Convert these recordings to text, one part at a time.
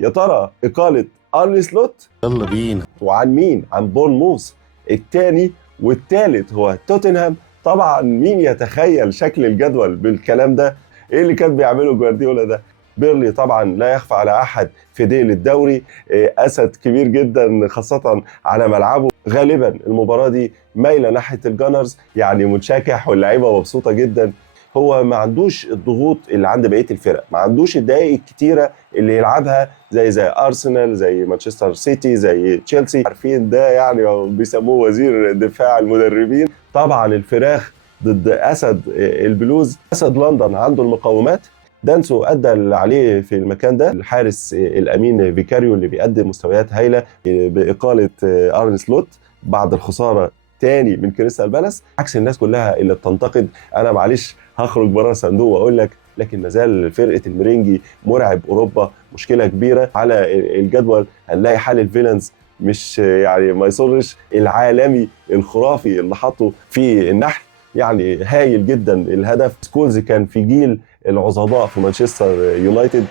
يا ترى إقالة أرني سلوت؟ يلا بينا. وعن مين؟ عن بورنموث. الثاني والثالث هو توتنهام. طبعا مين يتخيل شكل الجدول بالكلام ده؟ ايه اللي كان بيعمله جوارديولا ده؟ بيرلي طبعا لا يخفى على احد في ديل الدوري، اسد كبير جدا خاصه على ملعبه. غالبا المباراه دي مايله ناحيه الجانرز، يعني منشكح واللعيبه مبسوطه جدا. هو ما عندوش الضغوط اللي عند بقيه الفرق، ما عندوش الدقائق الكتيره اللي يلعبها زي ارسنال، زي مانشستر سيتي، زي تشيلسي. عارفين ده يعني بيسموه وزير دفاع المدربين. طبعا الفراخ ضد اسد البلوز. اسد لندن عنده المقومات. دانسو ادى اللي عليه في المكان ده. الحارس الامين فيكاريو اللي بيقدم مستويات هايله باقاله ارن سلوت بعد الخساره تاني من كريستال بالاس. عكس الناس كلها اللي بتنتقد، انا معلش هخرج بره الصندوق واقول لك، لكن مازال فرقه المرينجي مرعب اوروبا، مشكله كبيره على الجدول. هنلاقي حال الفيلنز مش يعني ما يصرش. العالمي الخرافي اللي حطه في النحل يعني هايل جدا. الهدف سكولز كان في جيل العظماء في مانشستر يونايتد.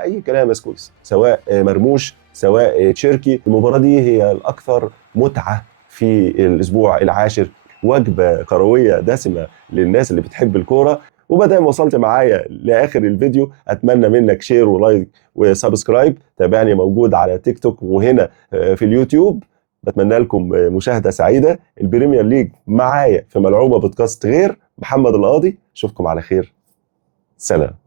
اي كلام يا سكولز، سواء مرموش سواء تشيركي. المباراه دي هي الاكثر متعه في الاسبوع العاشر، وجبه كرويه دسمه للناس اللي بتحب الكوره. وبدام وصلت معايا لاخر الفيديو، اتمنى منك شير ولايك وسبسكرايب. تابعني موجود على تيك توك وهنا في اليوتيوب. بتمنى لكم مشاهده سعيده. البريمير ليج معايا في ملعوبه بودكاست غير محمد القاضي. اشوفكم على خير. سلام.